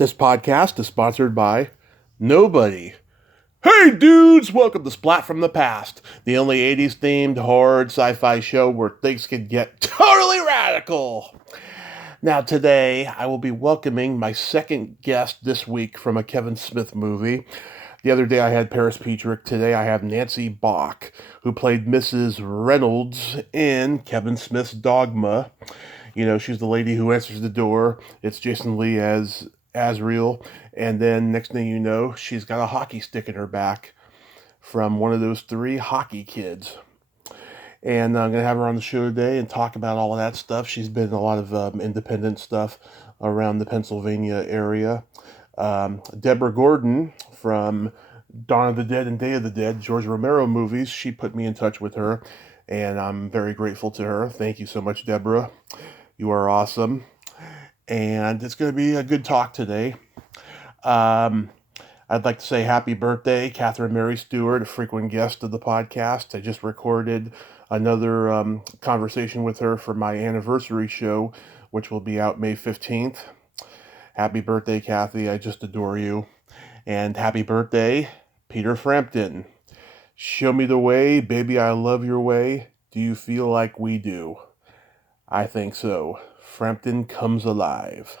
This podcast is sponsored by nobody. Hey dudes, welcome to Splat from the Past, the only 80s themed horror sci-fi show where things can get totally radical. Now today, I will be welcoming my second guest this week from a Kevin Smith movie. The other day I had Paris Petrick. Today I have Nancy Bach, who played Mrs. Reynolds in Kevin Smith's Dogma. You know, she's the lady who answers the door. It's Jason Lee as Asriel. And then next thing you know, she's got a hockey stick in her back from one of those three hockey kids. And I'm going to have her on the show today and talk about all of that stuff. She's been in a lot of independent stuff around the Pennsylvania area. Deborah Gordon from Dawn of the Dead and Day of the Dead, George Romero movies, she put me in touch with her, and I'm very grateful to her. Thank you so much, Deborah. You are awesome. And it's going to be a good talk today. I'd like to say happy birthday, Catherine Mary Stewart, a frequent guest of the podcast. I just recorded another conversation with her for my anniversary show, which will be out May 15th. Happy birthday, Kathy. I just adore you. And happy birthday, Peter Frampton. Show me the way, baby, I love your way. Do you feel like we do? I think so. Frampton comes alive.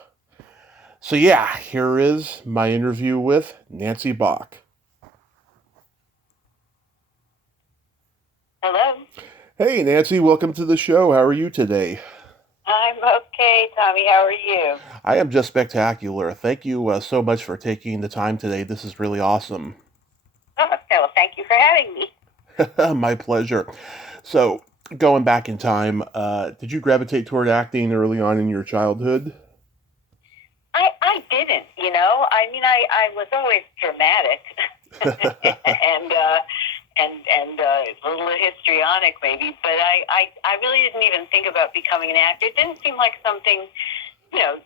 So yeah, here is my interview with Nancy Bach. Hello. Hey, Nancy, welcome to the show. How are you today? I'm okay, Tommy. How are you? I am just spectacular. Thank you so much for taking the time today. This is really awesome. Oh, okay. Well, thank you for having me. My pleasure. So, going back in time, did you gravitate toward acting early on in your childhood? I didn't, you know. I mean, I was always dramatic and a little histrionic maybe, but I really didn't even think about becoming an actor. It didn't seem like something, you know,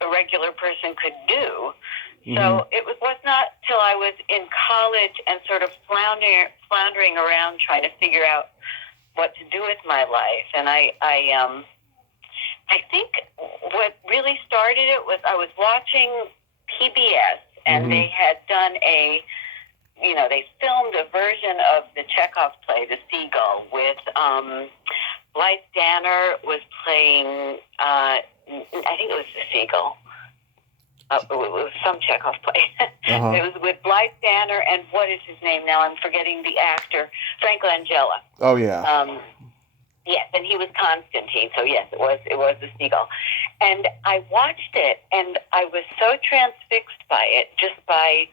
a regular person could do. So it was not till I was in college and sort of floundering around trying to figure out what to do with my life. And I think what really started it was I was watching PBS, and they had done they filmed a version of the Chekhov play, The Seagull, with Blythe Danner was playing, I think it was The Seagull. It was some Chekhov play. It was with Blythe Danner and what is his name now? I'm forgetting the actor, Frank Langella. Oh, yeah. Yes, and he was Constantine. So yes, it was The Seagull. And I watched it, and I was so transfixed by it, just by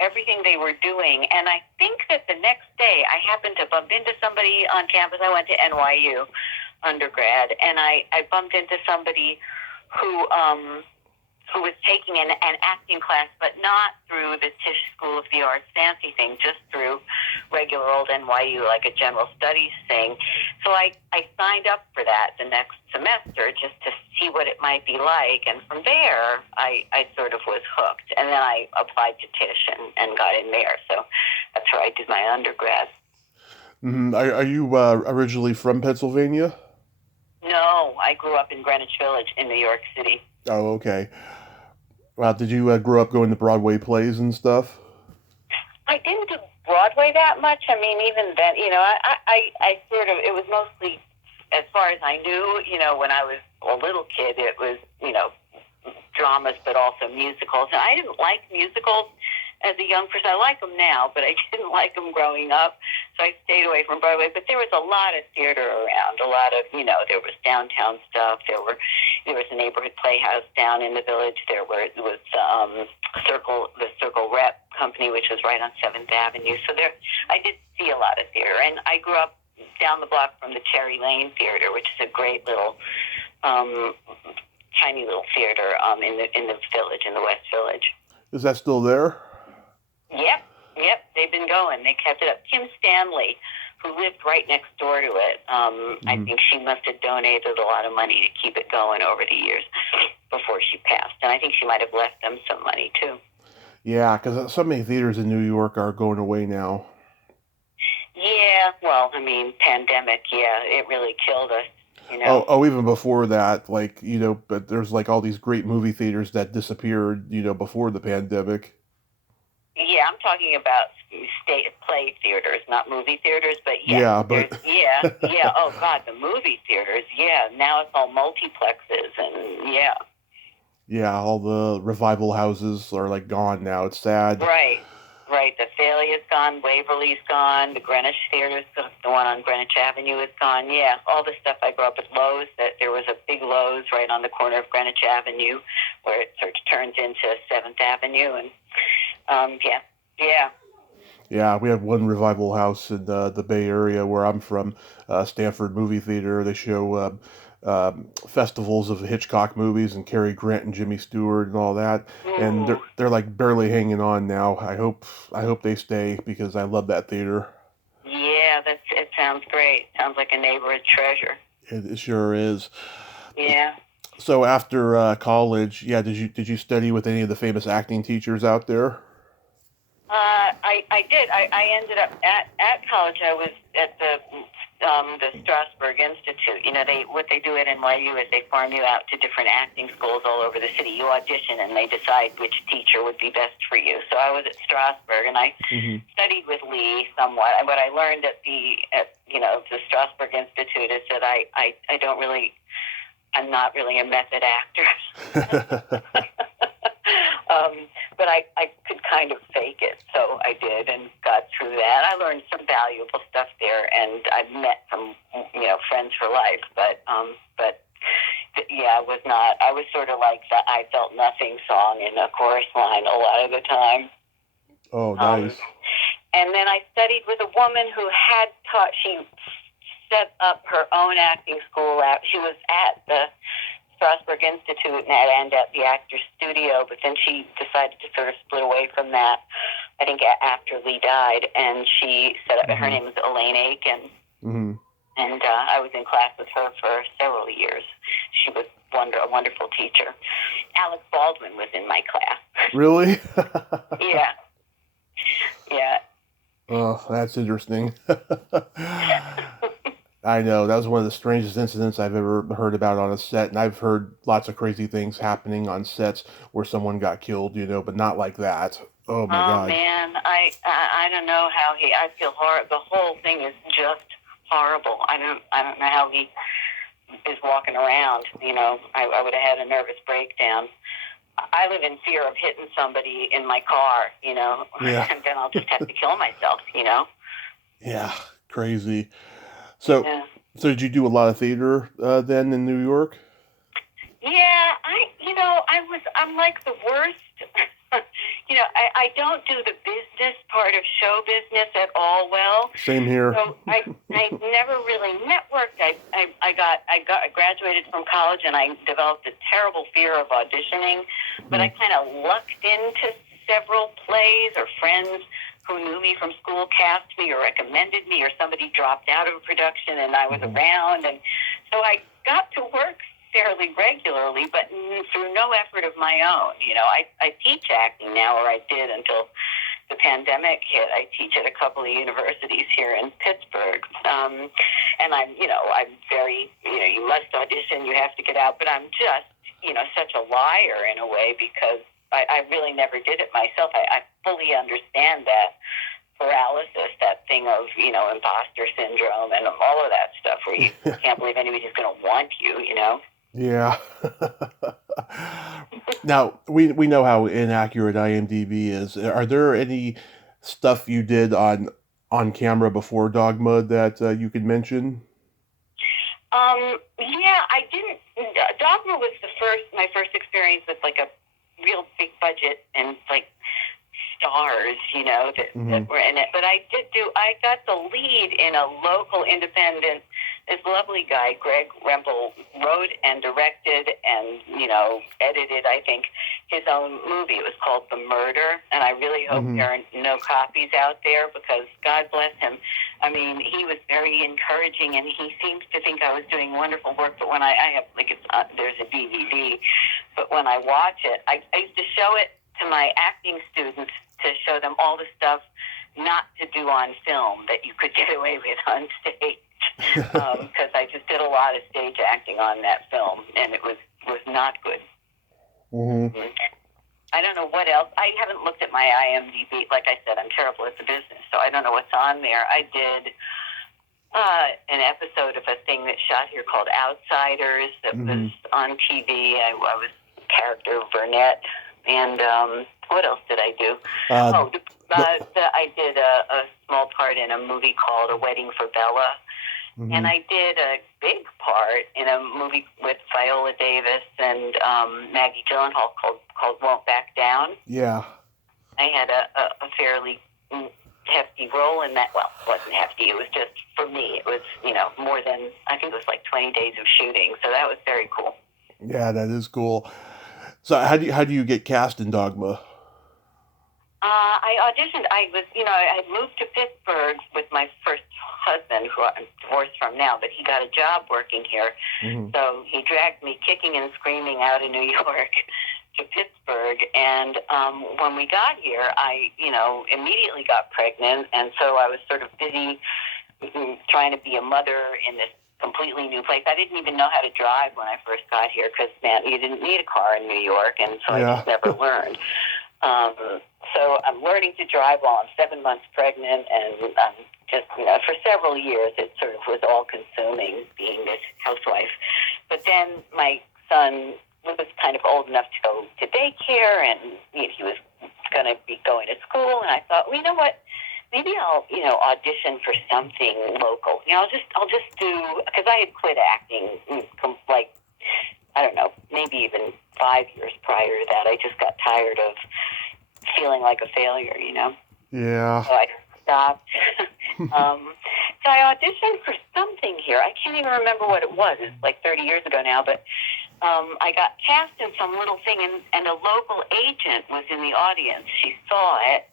everything they were doing. And I think that the next day I happened to bump into somebody on campus. I went to NYU undergrad, and I bumped into somebody who was taking an acting class, but not through the Tisch School of the Arts fancy thing, just through regular old NYU, like a general studies thing. So I signed up for that the next semester just to see what it might be like. And from there, I sort of was hooked. And then I applied to Tisch and got in there. So that's where I did my undergrad. Mm-hmm. Are you originally from Pennsylvania? No, I grew up in Greenwich Village in New York City. Oh, okay. Well, did you grow up going to Broadway plays and stuff? I didn't do Broadway that much. I mean, even then, you know, I sort of, it was mostly, as far as I knew, you know, when I was a little kid, it was, you know, dramas, but also musicals. And I didn't like musicals as a young person. I like them now, but I didn't like them growing up. So I stayed away from Broadway. But there was a lot of theater around, a lot of, you know, there was downtown stuff. There was a neighborhood playhouse down in the village. There was the Circle Rep Company, which was right on 7th Avenue. So I did see a lot of theater. And I grew up down the block from the Cherry Lane Theater, which is a great little, tiny little theater in the village, in the West Village. Is that still there? Yep, they've been going. They kept it up. Kim Stanley, who lived right next door to it, I think she must have donated a lot of money to keep it going over the years before she passed. And I think she might have left them some money, too. Yeah, because so many theaters in New York are going away now. Yeah, well, I mean, pandemic, yeah, it really killed us. You know. Even before that, like, but there's like all these great movie theaters that disappeared, before the pandemic. Yeah, I'm talking about state play theaters, not movie theaters. But yes, Yeah, but yeah. Oh God, the movie theaters. Yeah, now it's all multiplexes, and yeah. yeah, all the revival houses are like gone now. It's sad. Right. The Thalia's gone, Waverly's gone, the Greenwich Theater's, the one on Greenwich Avenue is gone. Yeah, all the stuff. I grew up at Lowe's. That there was a big Lowe's right on the corner of Greenwich Avenue, where it sort of turns into 7th Avenue, and yeah. Yeah, we have one revival house in the Bay Area where I'm from, Stanford Movie Theater. They show festivals of Hitchcock movies and Cary Grant and Jimmy Stewart and all that, and Ooh. they're like barely hanging on now. I hope they stay because I love that theater. Yeah, it sounds great. Sounds like a neighborhood treasure. It sure is. Yeah. So after college, yeah, did you study with any of the famous acting teachers out there? I did. I ended up at college. I was at the Strasberg Institute. You know, what they do at NYU is they farm you out to different acting schools all over the city. You audition and they decide which teacher would be best for you. So I was at Strasberg and I studied with Lee somewhat. And what I learned at the Strasberg Institute is that I'm not really a method actor. But I could kind of fake it, so I did and got through that. I learned some valuable stuff there, and I met some, friends for life. But yeah, I was not. I was sort of like the "I Felt Nothing" song in a chorus line a lot of the time. Oh, nice. And then I studied with a woman who had taught. She set up her own acting school. She was at the Strasberg Institute and at the Actors Studio, but then she decided to sort of split away from that, I think, after Lee died, and she set up, her name was Elaine Aiken, and I was in class with her for several years. She was a wonderful teacher. Alex Baldwin was in my class. Really? Yeah. Oh, that's interesting. I know, that was one of the strangest incidents I've ever heard about on a set, and I've heard lots of crazy things happening on sets where someone got killed, but not like that. Oh my God. Oh man, I don't know how I feel horrible. The whole thing is just horrible. I don't know how he is walking around. I would have had a nervous breakdown. I live in fear of hitting somebody in my car, Yeah. and then I'll just have to kill myself, Yeah, crazy. So did you do a lot of theater then in New York? Yeah, I'm like the worst. I don't do the business part of show business at all well. Same here. So I never really networked. I graduated from college and I developed a terrible fear of auditioning, but I kind of lucked into several plays, or friends who knew me from school cast me or recommended me, or somebody dropped out of a production and I was around, and so I got to work fairly regularly, but through no effort of my own. I teach acting now, or I did until the pandemic hit. I teach at a couple of universities here in Pittsburgh, and I'm very, you must audition, you have to get out, but I'm just, such a liar in a way, because I really never did it myself. I fully understand that paralysis, that thing of, imposter syndrome and all of that stuff where you can't believe anybody's going to want you, Yeah. Now, we know how inaccurate IMDb is. Are there any stuff you did on camera before Dogma that you could mention? Yeah, I didn't. Dogma was my first experience with like a real big budget and like stars, that were in it. But I got the lead in a local independent. This lovely guy, Greg Rempel, wrote and directed and, edited, I think, his own movie. It was called The Murder, and I really hope there are no copies out there, because God bless him. I mean, he was very encouraging, and he seems to think I was doing wonderful work. But when I have, there's a DVD, but when I watch it, I used to show it to my acting students to show them all the stuff not to do on film that you could get away with on stage. Because I just did a lot of stage acting on that film, and it was not good. Mm-hmm. I don't know what else. I haven't looked at my IMDb. Like I said, I'm terrible at the business, so I don't know what's on there. I did an episode of a thing that's shot here called Outsiders that was on TV. I was character Burnett. And what else did I do? I did a small part in a movie called A Wedding for Bella. Mm-hmm. And I did a big part in a movie with Viola Davis and Maggie Gyllenhaal called Won't Back Down. Yeah. I had a fairly hefty role in that. Well, it wasn't hefty. It was just, for me, it was, more than, I think it was like 20 days of shooting. So that was very cool. Yeah, that is cool. So how do you get cast in Dogma? I auditioned. I had moved to Pittsburgh with my first husband, who I'm divorced from now, but he got a job working here. Mm-hmm. So he dragged me kicking and screaming out of New York to Pittsburgh. And when we got here, I, immediately got pregnant. And so I was sort of busy trying to be a mother in this completely new place. I didn't even know how to drive when I first got here because, man, you didn't need a car in New York. And so I just never learned. So I'm learning to drive while I'm 7 months pregnant, and just, for several years it sort of was all-consuming being this housewife. But then my son was kind of old enough to go to daycare, and he was going to be going to school, and I thought, well, you know what? Maybe I'll, audition for something local. I'll just do, because I had quit acting, like, I don't know, maybe even 5 years prior to that. I just got tired of feeling like a failure, Yeah. So I stopped. So I auditioned for something here. I can't even remember what it was. It's like 30 years ago now, but I got cast in some little thing, and a local agent was in the audience. She saw it,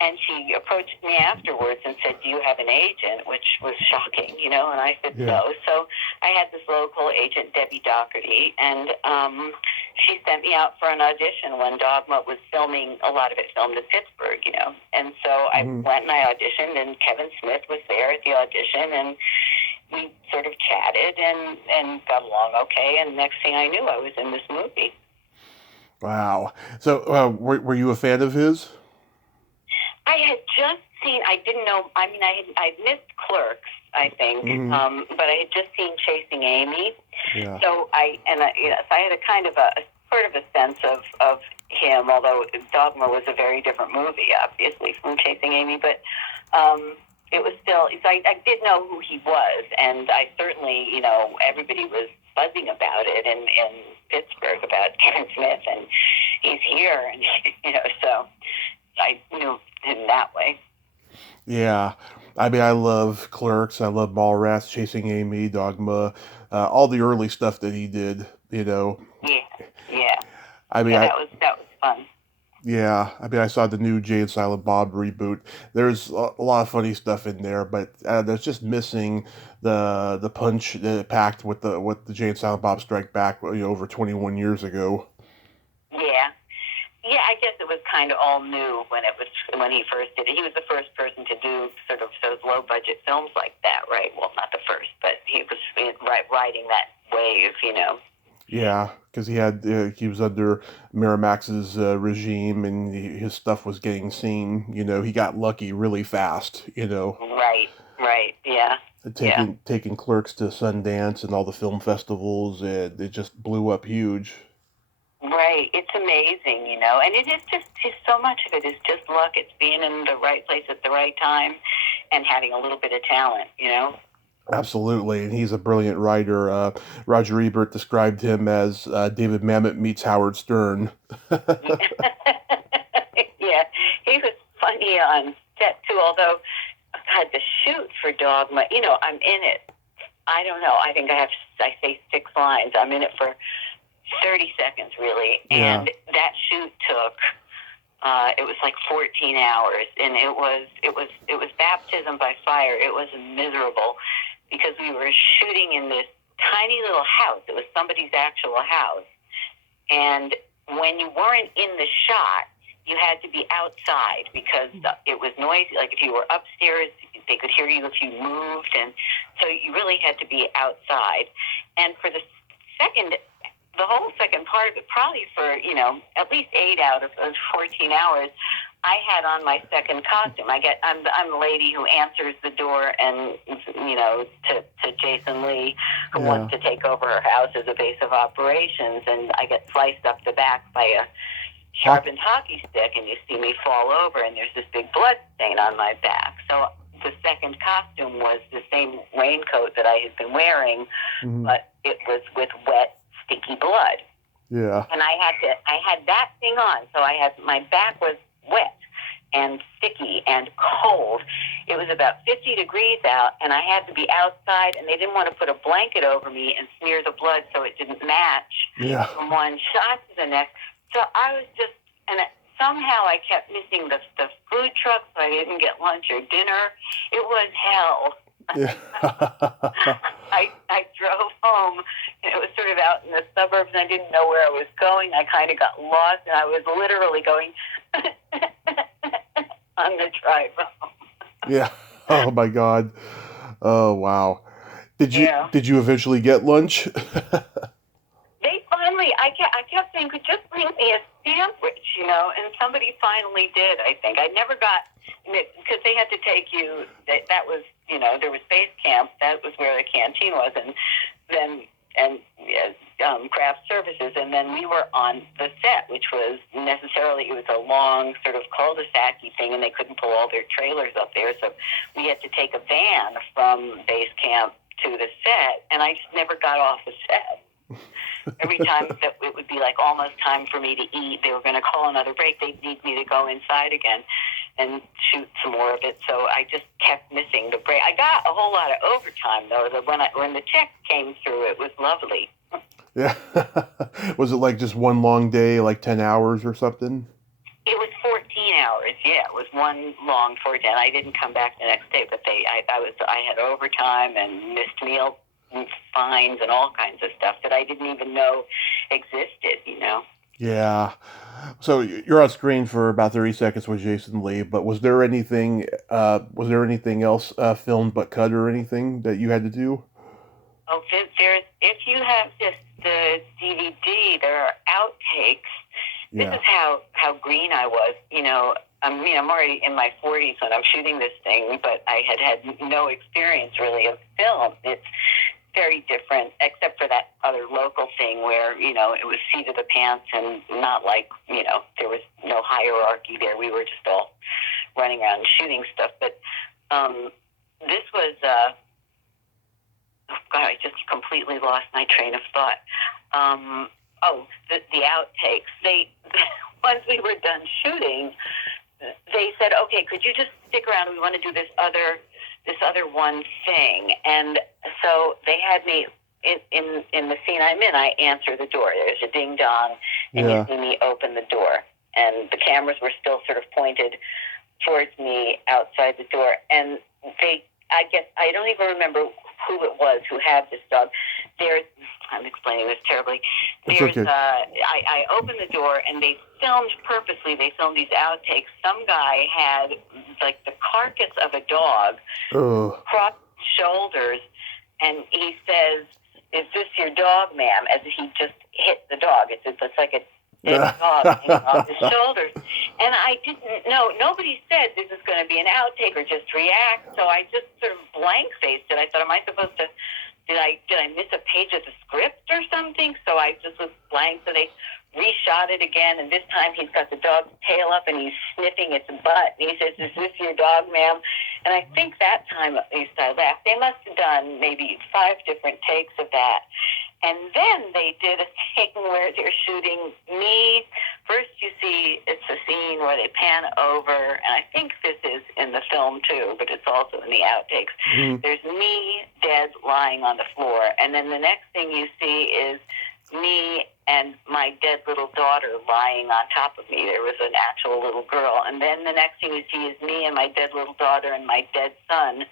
and she approached me afterwards and said, "Do you have an agent?" Which was shocking, and I said no. So I had this local agent, Debbie Doherty, and she sent me out for an audition when Dogma was filming. A lot of it filmed in Pittsburgh, and so I went and I auditioned, and Kevin Smith was there at the audition, and we sort of chatted and got along okay, and next thing I knew, I was in this movie. Wow. So were you a fan of his? I had just seen, I didn't know, I mean, I missed Clerks, I think, but I had just seen Chasing Amy. Yeah. So I had a kind of a sort of a sense of him, although Dogma was a very different movie, obviously, from Chasing Amy, but it was still, so I did know who he was, and I certainly, everybody was buzzing about it in Pittsburgh about Kevin Smith, and he's here, and, so I knew him that way. Yeah. I mean, I love Clerks, I love Mallrats, Chasing Amy, Dogma, all the early stuff that he did, Yeah. I mean, that was fun. Yeah, I mean, I saw the new Jay and Silent Bob reboot. There's a lot of funny stuff in there, but there's just missing the punch that it packed with the Jay and Silent Bob Strike Back, over 21 years ago. Yeah, I guess it was kind of all new when he first did it. He was the first person to do sort of those low budget films like that, right? Well, not the first, but he was riding that wave, Yeah, because he was under Miramax's regime, and his stuff was getting seen. He got lucky really fast. Right, yeah. Taking Clerks to Sundance and all the film festivals, and it just blew up huge. Right, it's amazing, and it is just so much of it is just luck. It's being in the right place at the right time and having a little bit of talent, Absolutely, and he's a brilliant writer. Roger Ebert described him as David Mamet meets Howard Stern. Yeah, he was funny on set too, although, God, the shoot for Dogma, I'm in it. I don't know, I think I say 6 lines. I'm in it for 30 seconds, really, and that shoot took, it was like 14 hours, and it was baptism by fire. It was miserable, because we were shooting in this tiny little house. It was somebody's actual house, and when you weren't in the shot, you had to be outside because it was noisy. Like if you were upstairs, they could hear you if you moved, and so you really had to be outside. And for the whole second part of it, probably for at least 8 out of those 14 hours, I had on my second costume. I'm the lady who answers the door and to Jason Lee, who wants to take over her house as a base of operations, and I get sliced up the back by a sharpened hockey stick, and you see me fall over, and there's this big blood stain on my back. So the second costume was the same raincoat that I had been wearing, but it was with wet, sticky blood. Yeah. And I had that thing on, so my back was wet and sticky and cold. It was about 50 degrees out, and I had to be outside, and they didn't want to put a blanket over me and smear the blood so it didn't match from one shot to the next. So I was just, somehow I kept missing the food truck, so I didn't get lunch or dinner. It was hell. Yeah. I drove home, and it was sort of out in the suburbs, and I didn't know where I was going. I kind of got lost, and I was literally going on the drive home. Yeah. Oh my God. Oh wow. Did you eventually get lunch? They finally, I kept saying, could just bring me a sandwich, and somebody finally did, I think. I never got, because they had to take you, that was, there was base camp, that was where the canteen was, and then, craft services, and then we were on the set, which was it was a long sort of cul-de-sac-y thing, and they couldn't pull all their trailers up there, so we had to take a van from base camp to the set, and I just never got off the set. Every time that it would be like almost time for me to eat, they were going to call another break. They'd need me to go inside again and shoot some more of it. So I just kept missing the break. I got a whole lot of overtime though. When the check came through, it was lovely. Yeah. Was it like just one long day, like 10 hours or something? It was 14 hours. Yeah, it was one long 14. I didn't come back the next day, but I had overtime and missed meals and fines and all kinds of stuff that I didn't even know existed, Yeah. So you're on screen for about 30 seconds with Jason Lee, but was there anything else filmed but cut or anything that you had to do? Oh, if you have the DVD, there are outtakes. Yeah. This is how green I was, I'm already in my 40s when I'm shooting this thing, but I had no experience really of film. It's very different, except for that other local thing where, it was seat of the pants and not like, there was no hierarchy there. We were just all running around shooting stuff. But this was, I just completely lost my train of thought. The outtakes. Once we were done shooting, they said, okay, could you just stick around? We want to do this other one thing. And so they had me in the scene I'm in. I answer the door. There's a ding dong, and you see me open the door. And the cameras were still sort of pointed towards me outside the door. And I guess I don't even remember who it was who had this dog. I'm explaining this terribly. It's okay. I opened the door, and they filmed purposely. They filmed these outtakes. Some guy had like the carcass of a dog, crossed shoulders, and he says, "Is this your dog, ma'am?" As if he just hit the dog. It's like a dead dog hanging off his shoulders. And I didn't know. Nobody said this is going to be an outtake or just react. So I just sort of blank faced it. I thought, am I supposed to? Did I miss a page of the script or something? So I just was blank. So they reshot it again, and this time he's got the dog's tail up and he's sniffing its butt. And he says, "Is this your dog, ma'am?" And I think that time at least I laughed. They must have done maybe 5 different takes of that. And then they did a thing where they're shooting me. First you see it's a scene where they pan over, and I think this is in the film too, but it's also in the outtakes. Mm-hmm. There's me dead lying on the floor, and then the next thing you see is me and my dead little daughter lying on top of me. There was an actual little girl. And then the next thing you see is me and my dead little daughter and my dead son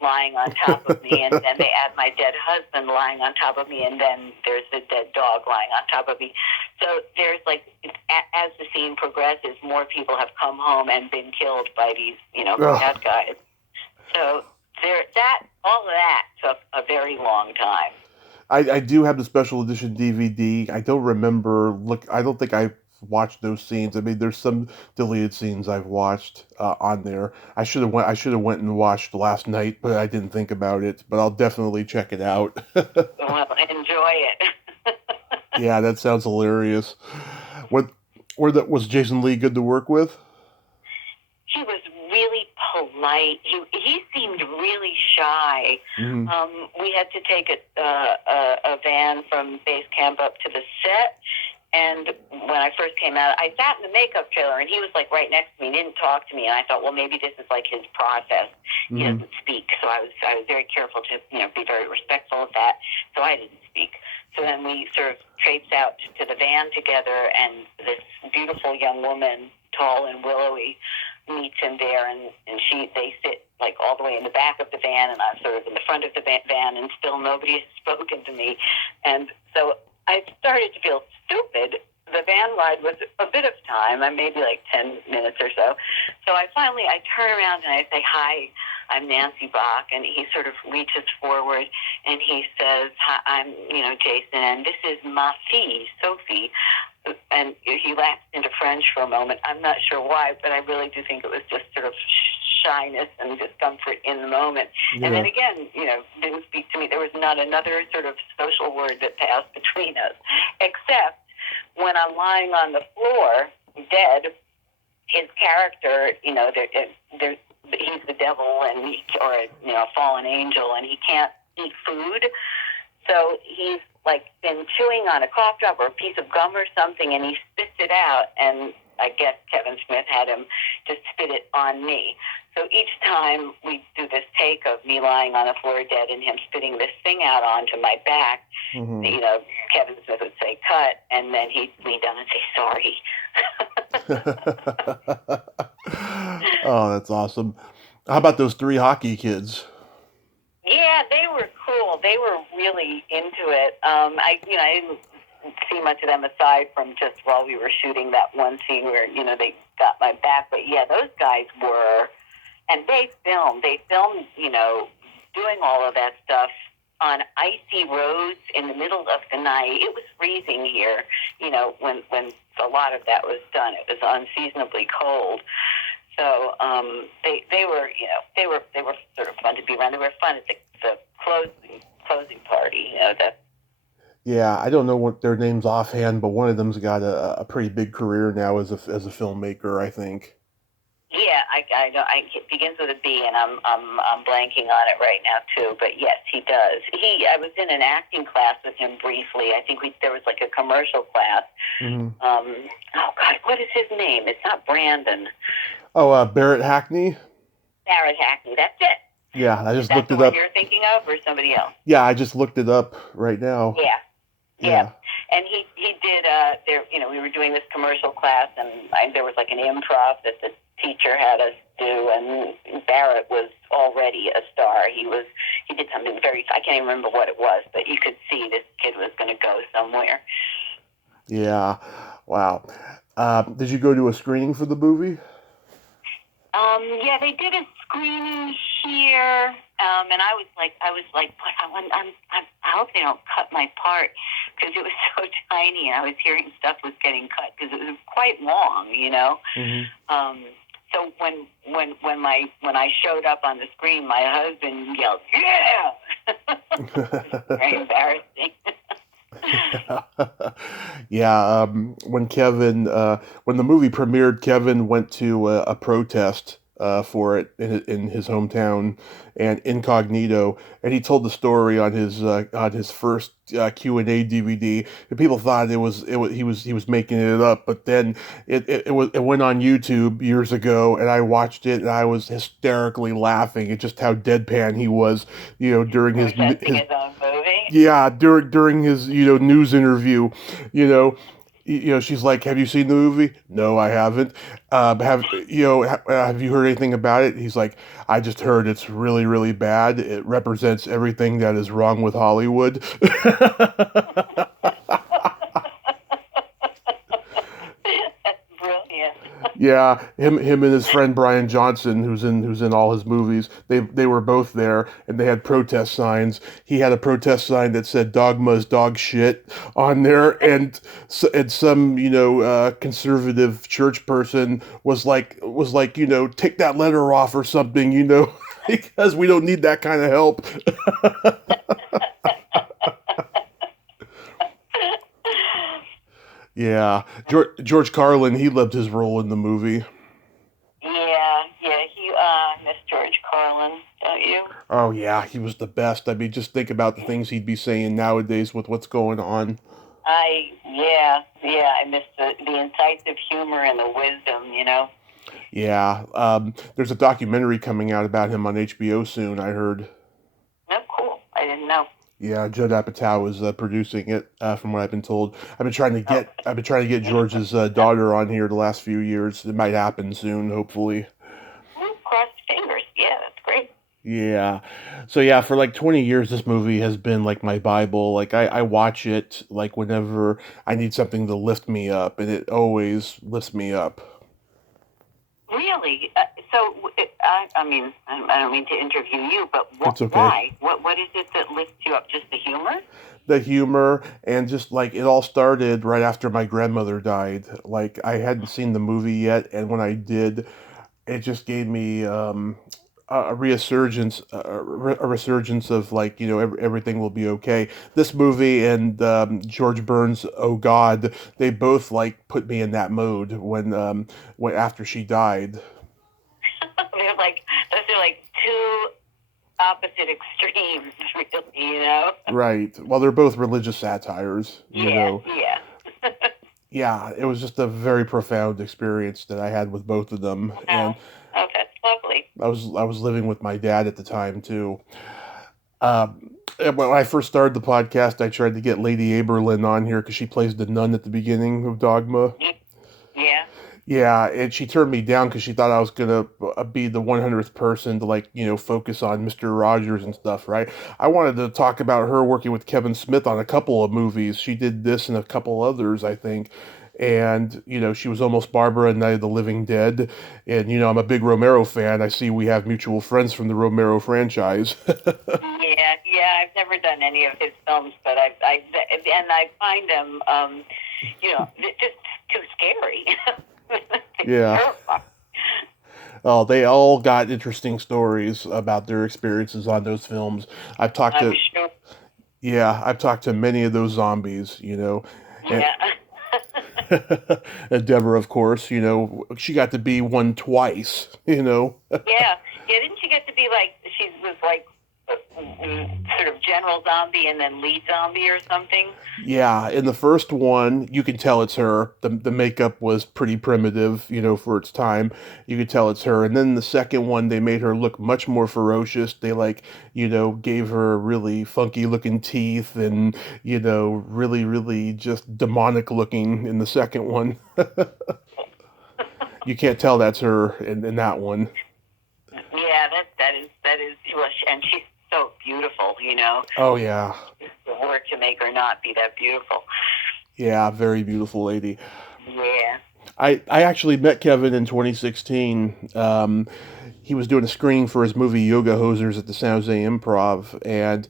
lying on top of me, and then they add my dead husband lying on top of me, and then there's the dead dog lying on top of me. So there's like, as the scene progresses, more people have come home and been killed by these, bad guys. So all of that took a very long time. I do have the special edition DVD. I don't remember. I don't think I watched those scenes. I mean, there's some deleted scenes I've watched on there. I should have went and watched last night, but I didn't think about it. But I'll definitely check it out. Well, enjoy it. Yeah, that sounds hilarious. Was Jason Lee good to work with? He was really polite. He seemed really shy. Mm-hmm. We had to take a van from base camp up to the set. And when I first came out, I sat in the makeup trailer, and he was like right next to me, and didn't talk to me. And I thought, well, maybe this is like his process. Mm-hmm. He doesn't speak, so I was very careful to be very respectful of that. So I didn't speak. So then we sort of traipsed out to the van together, and this beautiful young woman, tall and willowy, meets him there, and they sit like all the way in the back of the van, and I'm sort of in the front of the van, and still nobody has spoken to me. And so I started to feel stupid. The van ride was a bit of time, maybe like 10 minutes or so. So I turn around and I say, "Hi, I'm Nancy Bach," and he sort of reaches forward and he says, "Hi, I'm, Jason, and this is ma fille, Sophie." And he lapsed into French for a moment. I'm not sure why, but I really do think it was just sort of shyness and discomfort in the moment. Yeah. And then again, didn't speak to me. There was not another sort of social word that passed between us, except when I'm lying on the floor, dead, his character, he's the devil or a fallen angel, and he can't eat food. So he's like been chewing on a cough drop or a piece of gum or something, and he spits it out, and I guess Kevin Smith had him to spit it on me. So each time we do this take of me lying on the floor dead and him spitting this thing out onto my back, mm-hmm. Kevin Smith would say, "Cut," and then he'd lean down and say, "Sorry." Oh, that's awesome. How about those three hockey kids? Yeah, they were cool. They were really into it. I didn't see much of them aside from just while we were shooting that one scene where, they got my back. But yeah, those guys were, and they filmed, doing all of that stuff on icy roads in the middle of the night. It was freezing here, when a lot of that was done. It was unseasonably cold. So they were sort of fun to be around. They were fun at the closing party. Yeah, I don't know what their names offhand, but one of them's got a pretty big career now as a filmmaker, I think. Yeah, I know. It begins with a B, and I'm blanking on it right now too. But yes, he does. I was in an acting class with him briefly. I think there was like a commercial class. Mm-hmm. Oh God, what is his name? It's not Brandon. Oh, Barrett Hackney. Barrett Hackney. That's it. Yeah, I just looked it up. Is that the one you're thinking of, or somebody else? Yeah, I just looked it up right now. Yeah. And he did. We were doing this commercial class, and there was like an improv that the teacher had us do, and Barrett was already a star. He did something I can't even remember what it was, but you could see this kid was going to go somewhere. Yeah. Wow. Did you go to a screening for the movie? Yeah, they did a screening here, and I was like, I hope they don't cut my part, because it was so tiny, and I was hearing stuff was getting cut because it was quite long, Mm-hmm. So when I showed up on the screen, my husband yelled, "Yeah!" Very embarrassing. Yeah, when the movie premiered, Kevin went to a protest for it in his hometown and incognito, and he told the story on his first Q&A DVD. And people thought he was making it up, but then it went on YouTube years ago, and I watched it, and I was hysterically laughing at just how deadpan he was, during his own movie. Yeah, during his news interview, she's like, "Have you seen the movie?" No, I haven't. Have you heard anything about it? He's like, "I just heard it's really, really bad. It represents everything that is wrong with Hollywood." That's brilliant. Yeah, him and his friend Brian Johnson, who's in all his movies. They were both there, and they had protest signs. He had a protest sign that said "Dogma is dog shit" on there, and some conservative church person was like take that letter off or something, because we don't need that kind of help. Yeah, George Carlin, he loved his role in the movie. Yeah. Miss George Carlin, don't you? Oh yeah, he was the best. I mean, just think about the things he'd be saying nowadays with what's going on. I miss the incisive humor and the wisdom. Yeah, there's a documentary coming out about him on HBO soon, I heard. Oh, cool. I didn't know. Yeah, Judd Apatow is producing it, from what I've been told. Oh, I've been trying to get George's daughter on here the last few years. It might happen soon, hopefully. cross fingers. Yeah, that's great. Yeah. So yeah, for like 20 years, this movie has been like my Bible. Like I watch it like whenever I need something to lift me up, and it always lifts me up. Really? I mean, I don't mean to interview you, but It's okay. why? What is it that lifts you up? Just the humor? The humor, and just like it all started right after my grandmother died. Like I hadn't seen the movie yet, and when I did, it just gave me a resurgence of like everything will be okay. This movie and George Burns' Oh God, they both like put me in that mode when after she died. Those are like two opposite extremes, really. Right. Well, they're both religious satires. Yeah. Yeah, it was just a very profound experience that I had with both of them, Oh, and oh, that's lovely. I was living with my dad at the time too. When I first started the podcast, I tried to get Lady Aberlin on here because she plays the nun at the beginning of Dogma. Yeah. Yeah, and she turned me down because she thought I was gonna be the 100th person to like focus on Mister Rogers and stuff, right? I wanted to talk about her working with Kevin Smith on a couple of movies. She did this and a couple others, I think. And she was almost Barbara in Night of the Living Dead. And I'm a big Romero fan. I see we have mutual friends from the Romero franchise. Yeah. I've never done any of his films, but I find them, just too scary. Yeah. Oh, they all got interesting stories about their experiences on those films. I've talked I'm to sure. Yeah, I've talked to many of those zombies, and, Yeah. and Deborah, of course, she got to be one twice. Yeah. Didn't she get to be like she was like sort of general zombie and then lead zombie or something? Yeah, in the first one, you can tell it's her. The makeup was pretty primitive, for its time. You could tell it's her. And then the second one, they made her look much more ferocious. They gave her really funky looking teeth and, really, really just demonic looking in the second one. You can't tell that's her in that one. Yeah, that is, well, and she's so beautiful. Oh yeah. The work to make her not be that beautiful. Yeah, very beautiful lady. Yeah. I actually met Kevin in 2016. He was doing a screening for his movie Yoga Hosers at the San Jose Improv, and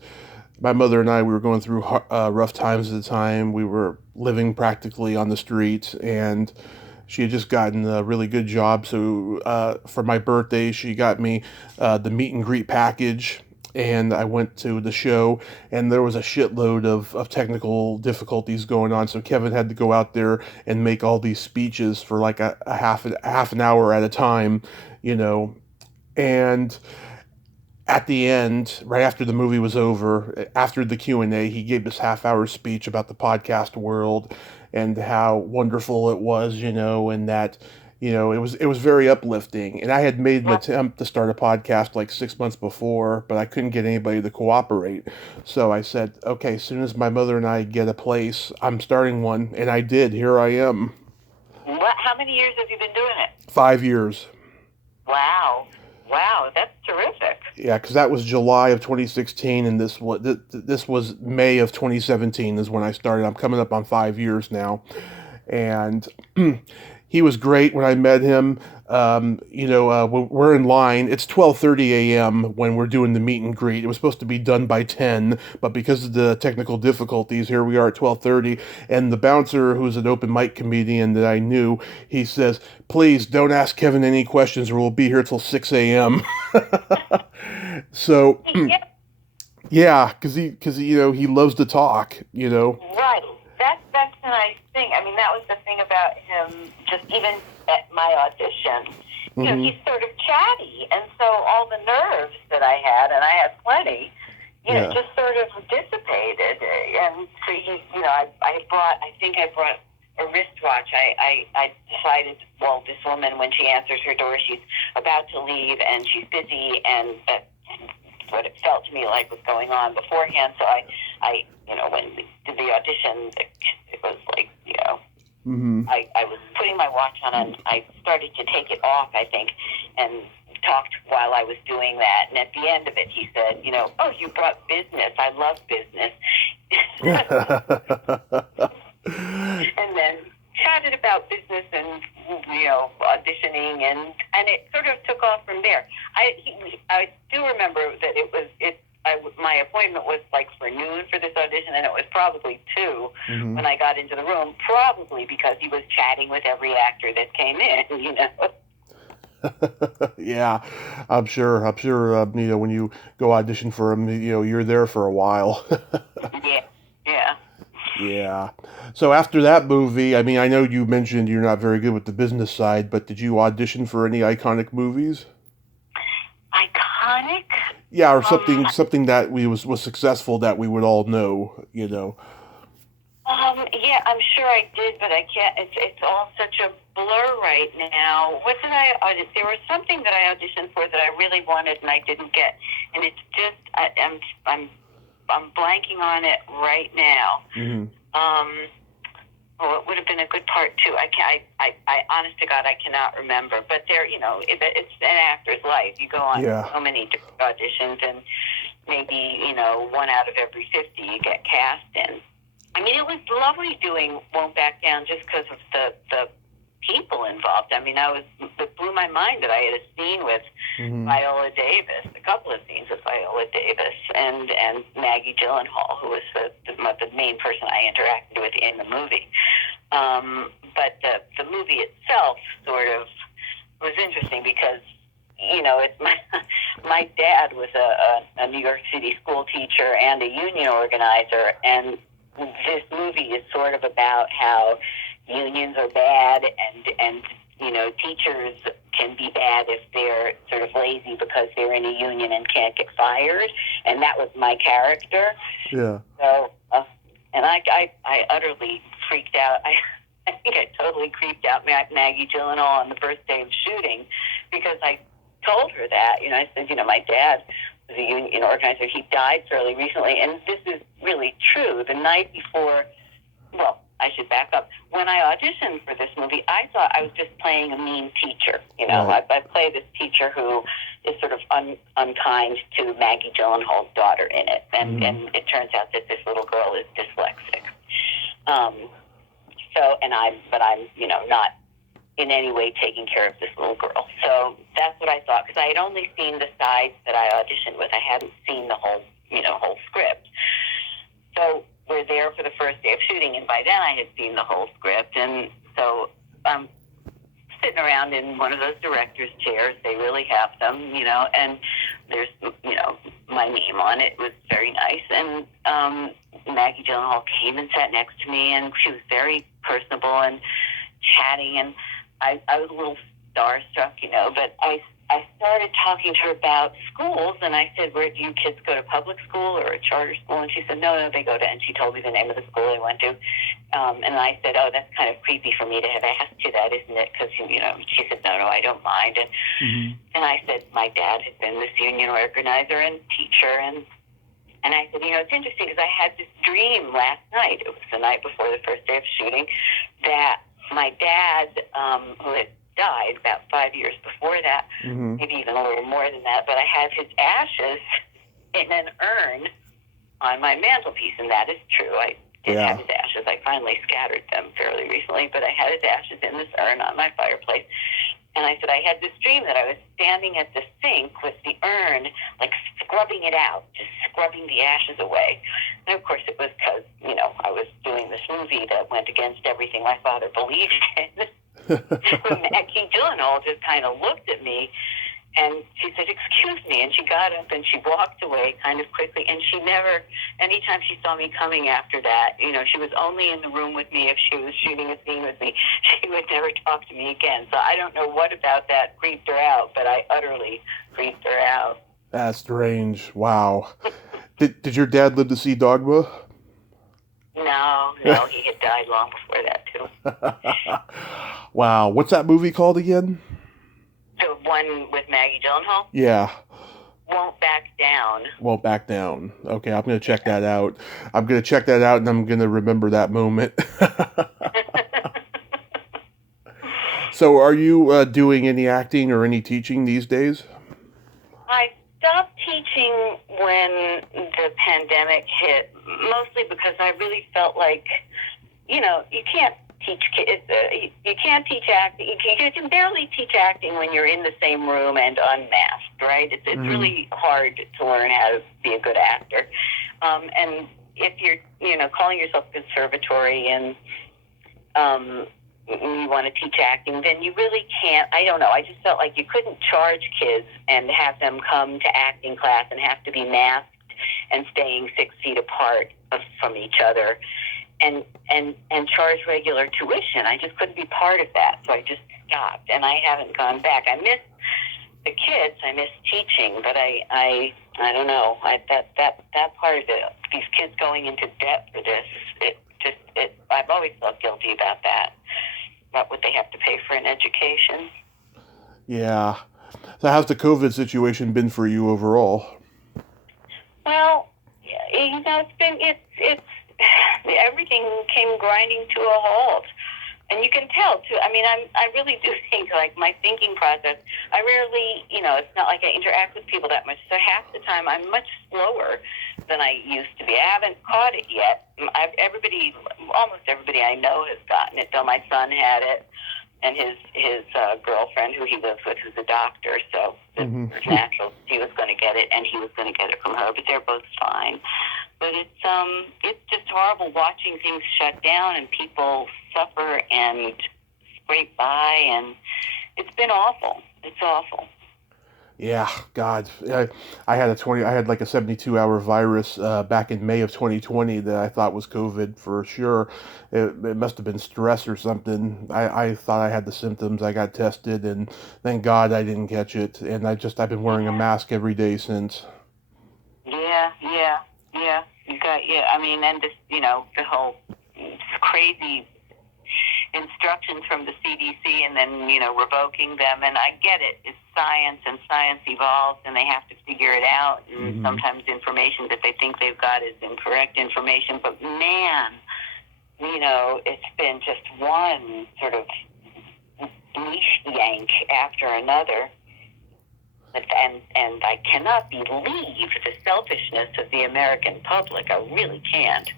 my mother and I, we were going through rough times at the time. We were living practically on the street, and she had just gotten a really good job. So for my birthday, she got me the meet and greet package. And I went to the show, and there was a shitload of technical difficulties going on. So Kevin had to go out there and make all these speeches for like a half an hour at a time, you know. And at the end, right after the movie was over, after the Q&A, he gave this half-hour speech about the podcast world and how wonderful it was, and that it was very uplifting. And I had made an attempt to start a podcast like 6 months before, but I couldn't get anybody to cooperate. So I said, okay, as soon as my mother and I get a place, I'm starting one. And I did. Here I am. How many years have you been doing it? 5 years. Wow, that's terrific. Yeah, because that was July of 2016, and this was May of 2017 is when I started. I'm coming up on 5 years now, and he was great when I met him. We're in line. It's 12:30 a.m. when we're doing the meet and greet. It was supposed to be done by 10, but because of the technical difficulties, here we are at 12:30. And the bouncer, who's an open mic comedian that I knew, he says, "Please don't ask Kevin any questions, or we'll be here till 6 a.m." So, yeah, because he loves to talk. Right. That's a nice thing. I mean, that was the thing about him. Just even at my audition, he's sort of chatty, and so all the nerves that I had, and I had plenty, just sort of dissipated. And so I brought a wristwatch. I decided, well, this woman, when she answers her door, she's about to leave and she's busy, and that's what it felt to me like was going on beforehand. So I when we did the audition, it was like, I was putting my watch on, and I started to take it off, I think, and talked while I was doing that. And at the end of it, he said, "Oh, you brought business. I love business." And then chatted about business and auditioning, and it sort of took off from there. I do remember that my appointment was like for noon for this audition, and it was probably 2 when I got into the room, probably because he was chatting with every actor that came in, Yeah, I'm sure. When you go audition for him, you're there for a while. Yeah. Yeah. So after that movie, I mean, I know you mentioned you're not very good with the business side, but did you audition for any iconic movies? Iconic? Yeah, or something that was successful that we would all know, Yeah, I'm sure I did, but I can't. It's all such a blur right now. What did I audition? There was something that I auditioned for that I really wanted and I didn't get, and it's just I'm blanking on it right now. It would have been a good part too. I honest to God, I cannot remember. But it's an actor's life. You go on so many different auditions, and maybe 1 out of every 50 you get cast in. I mean, it was lovely doing Won't Back Down just because of the people involved. I mean, it blew my mind that I had a scene with Viola Davis, a couple of scenes with Viola Davis, and Maggie Gyllenhaal, who was the main person I interacted with in the movie. But the movie itself sort of was interesting because, it's my dad was a New York City school teacher and a union organizer, and this movie is sort of about how unions are bad, and teachers can be bad if they're sort of lazy because they're in a union and can't get fired, and that was my character. Yeah. So, and I utterly freaked out. I think I totally creeped out Maggie Gyllenhaal on the first day of shooting because I told her that. I said, my dad was a union organizer. He died fairly recently, and this is really true. The night before, well, I should back up. When I auditioned for this movie, I thought I was just playing a mean teacher. Right. I play this teacher who is sort of unkind to Maggie Gyllenhaal's daughter in it, and it turns out that this little girl is dyslexic. I'm not in any way taking care of this little girl. So that's what I thought, because I had only seen the sides that I auditioned with. I hadn't seen the whole script. So we're there for the first day of shooting, and by then I had seen the whole script. And so I'm sitting around in one of those director's chairs. They really have them, and there's, my name on it. It was very nice. And Maggie Gyllenhaal came and sat next to me, and she was very personable and chatting, and I was a little starstruck, but I I started talking to her about schools, and I said, where do you kids go to public school or a charter school? And she said, no, they go to, and she told me the name of the school they went to. And I said, oh, that's kind of creepy for me to have asked you that, isn't it? Because, she said, no, I don't mind. And I said, my dad had been this union organizer and teacher, and I said, it's interesting because I had this dream last night. It was the night before the first day of shooting, that my dad, who had died about 5 years before that, maybe even a little more than that, but I had his ashes in an urn on my mantelpiece, and that is true. I did have his ashes. I finally scattered them fairly recently, but I had his ashes in this urn on my fireplace. And I said, I had this dream that I was standing at the sink with the urn, like scrubbing it out, just scrubbing the ashes away. And of course it was because, I was doing this movie that went against everything my father believed in. Maggie Gyllenhaal just kind of looked at me, and she said, excuse me, and she got up and she walked away kind of quickly, and she never, anytime she saw me coming after that, she was only in the room with me if she was shooting a scene with me. She would never talk to me again. So I don't know what about that creeped her out, but I utterly creeped her out. That's strange. Wow. Did your dad live to see Dogma? No, he had died long before that, too. Wow. What's that movie called again? The one with Maggie Gyllenhaal? Yeah. Won't Back Down. Won't Back Down. Okay, I'm going to check that out. I'm going to check that out, and I'm going to remember that moment. So are you doing any acting or any teaching these days? I stopped teaching when the pandemic hit, mostly because I really felt like, you can't teach kids. You can't teach acting. You can barely teach acting when you're in the same room and unmasked, right? It's really hard to learn how to be a good actor. And if you're, calling yourself a conservatory and you want to teach acting, then you really can't. I don't know. I just felt like you couldn't charge kids and have them come to acting class and have to be masked and staying 6 feet apart from each other and charge regular tuition. I just couldn't be part of that, so I just stopped, and I haven't gone back. I miss the kids. I miss teaching, but I don't know. That part of it, these kids going into debt for this, I've always felt guilty about that. About what they have to pay for an education. Yeah. So how's the COVID situation been for you overall? Well, it's everything came grinding to a halt. And you can tell, too. I mean, I really do think, like, my thinking process, I rarely, it's not like I interact with people that much. So half the time I'm much slower than I used to be. I haven't caught it yet. Almost everybody I know has gotten it, though my son had it, and his girlfriend, who he lives with, who's a doctor. So it's natural he was going to get it, and he was going to get it from her. But they're both fine. But it's just horrible watching things shut down and people suffer and scrape by, and it's been awful. It's awful. Yeah, God, I had like a 72-hour virus back in May of 2020 that I thought was COVID for sure. It must have been stress or something. I thought I had the symptoms. I got tested, and thank God I didn't catch it. And I've been wearing a mask every day since. Yeah. I mean, and this, the whole crazy instructions from the CDC and then, revoking them. And I get it. It's science, and science evolves, and they have to figure it out. And sometimes information that they think they've got is incorrect information. But, man, it's been just one sort of leash yank after another. And I cannot believe the selfishness of the American public. I really can't.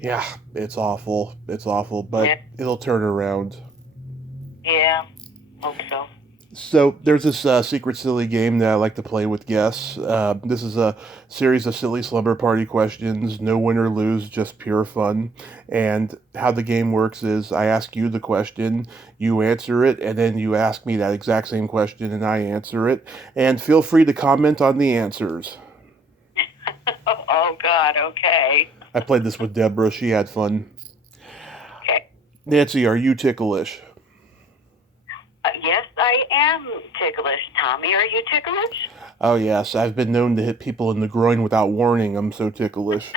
Yeah, it's awful. It's awful, but it'll turn around. Yeah, hope so. So there's this secret silly game that I like to play with guests. This is a series of silly slumber party questions, no win or lose, just pure fun. And how the game works is I ask you the question, you answer it, and then you ask me that exact same question and I answer it. And feel free to comment on the answers. Oh, God, okay. I played this with Deborah. She had fun. Okay. Nancy, are you ticklish? Yes, I am ticklish, Tommy. Are you ticklish? Oh, yes. I've been known to hit people in the groin without warning. I'm so ticklish.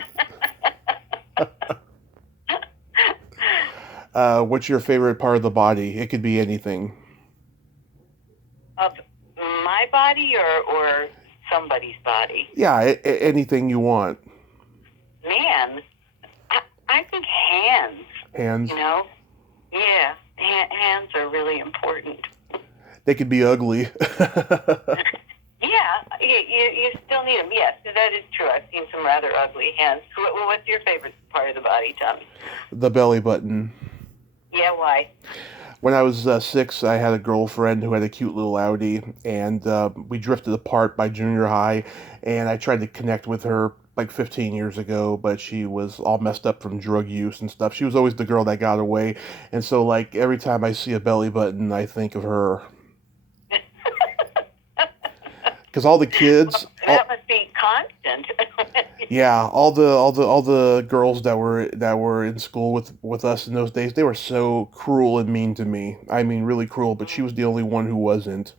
What's your favorite part of the body? It could be anything. Of my body or somebody's body? Yeah, anything you want. Man, I think hands. Hands. You know? Yeah, hands are really important. They could be ugly. Yeah, you still need them. Yes, that is true. I've seen some rather ugly hands. What's your favorite part of the body, Tommy? The belly button. Yeah, why? When I was 6, I had a girlfriend who had a cute little Audi, and we drifted apart by junior high, and I tried to connect with her like 15 years ago, but she was all messed up from drug use and stuff. She was always the girl that got away, and so like every time I see a belly button, I think of her. Because all the kids, That must be constant. yeah, all the girls that were in school with us in those days, they were so cruel and mean to me. I mean, really cruel. But she was the only one who wasn't.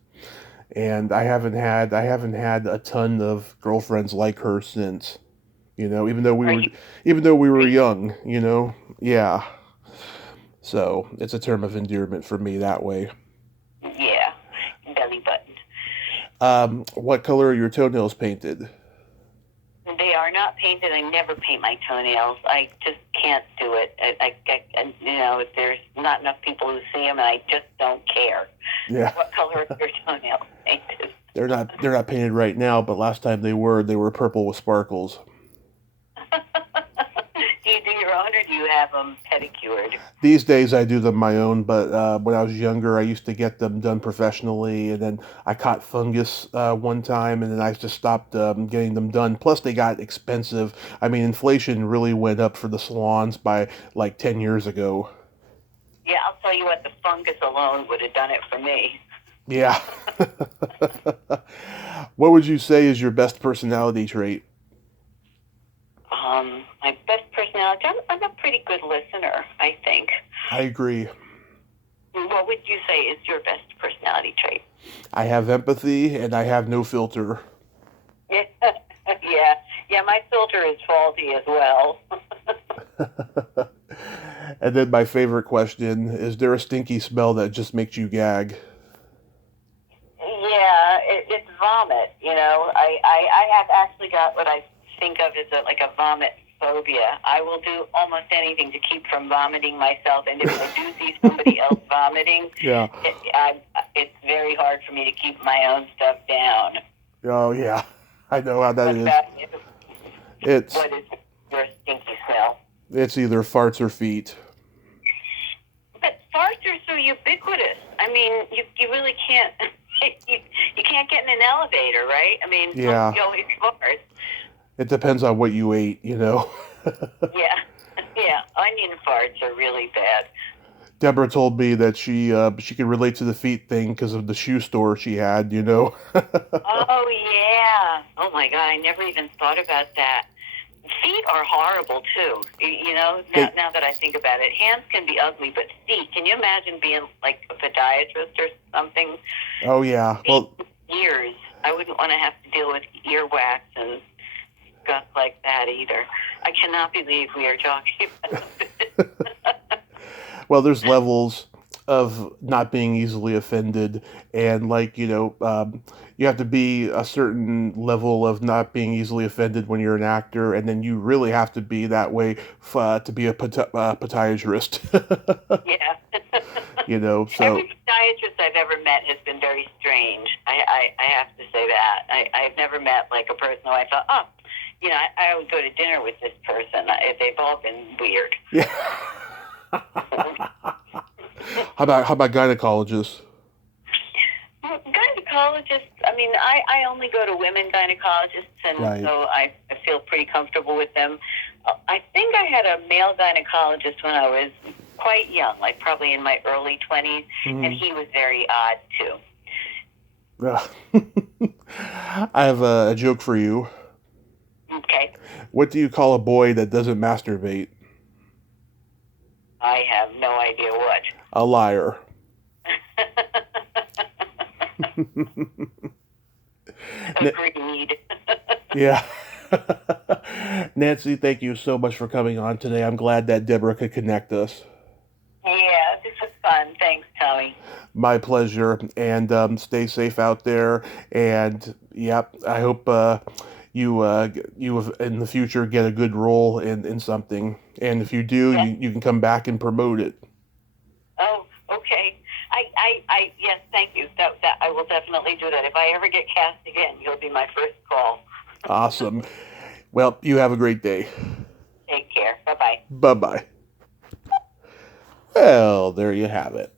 And I haven't had a ton of girlfriends like her since. You know, even though we were young. You know, yeah. So it's a term of endearment for me that way. Yeah, belly button. What color are your toenails painted? They are not painted. I never paint my toenails. I just can't do it. There's not enough people who see them, and I just don't care. Yeah. What color are your toenails painted? They're not painted right now, but last time they were purple with sparkles. Do you do your own, or do you have them pedicured? These days I do them my own, but when I was younger, I used to get them done professionally, and then I caught fungus one time, and then I just stopped getting them done. Plus, they got expensive. I mean, inflation really went up for the salons by like 10 years ago. Yeah, I'll tell you what, the fungus alone would have done it for me. Yeah. What would you say is your best personality trait? My best personality, I'm a pretty good listener, I think. I agree. What would you say is your best personality trait? I have empathy, and I have no filter. Yeah, my filter is faulty as well. And then my favorite question, is there a stinky smell that just makes you gag? Yeah, it's vomit, you know. I have actually got what I think of as a vomit phobia. I will do almost anything to keep from vomiting myself, and if I do see somebody else vomiting, Yeah. It's very hard for me to keep my own stuff down. Oh, yeah. I know how that What is. about you? It's What is your stinky smell? it's either farts or feet. But farts are so ubiquitous. I mean, you really can't. You can't get in an elevator, right? I mean, Yeah. you always farts. It depends on what you ate, you know. Yeah. Onion farts are really bad. Deborah told me that she could relate to the feet thing because of the shoe store she had, you know. Oh yeah. Oh my God, I never even thought about that. Feet are horrible too. You know, now that I think about it, hands can be ugly, but feet. Can you imagine being like a podiatrist or something? Oh yeah. Well, Ears. I wouldn't want to have to deal with earwax and stuff like that either. I cannot believe we are talking about this. well, there's levels of not being easily offended, and like you have to be a certain level of not being easily offended when you're an actor, and then you really have to be that way to be a podiatrist. Yeah. You know, so Every podiatrist I've ever met has been very strange. I have to say that. I've never met like a person who I thought, oh, you know, I would go to dinner with this person. They've all been weird. yeah. How about gynecologists? Gynecologists, I mean, I only go to women gynecologists, and Right. so I feel pretty comfortable with them. I think I had a male gynecologist when I was quite young, like probably in my early 20s, and he was very odd, too. I have a joke for you. Okay. What do you call a boy that doesn't masturbate? I have no idea what. A liar. Agreed. Yeah. Nancy, thank you so much for coming on today. I'm glad that Deborah could connect us. Yeah, this was fun. Thanks, Tommy. My pleasure. And stay safe out there. And yep, I hope you in the future get a good role in something. And if you do, Yes. you can come back and promote it. Oh, okay. Yes, thank you. That I will definitely do that. If I ever get cast again, you'll be my first call. Awesome. Well, you have a great day. Take care. Bye-bye. Bye-bye. Well, there you have it.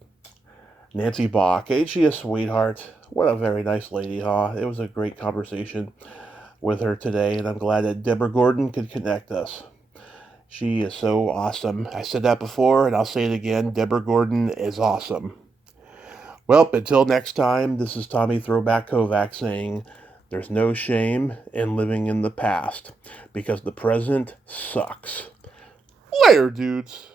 Nancy Bach, ain't she a sweetheart? What a very nice lady, huh? It was a great conversation with her today, and I'm glad that Deborah Gordon could connect us. She is so awesome. I said that before, and I'll say it again. Deborah Gordon is awesome. Well, until next time, this is Tommy Throwback Kovac saying, there's no shame in living in the past, because the present sucks. Later, dudes.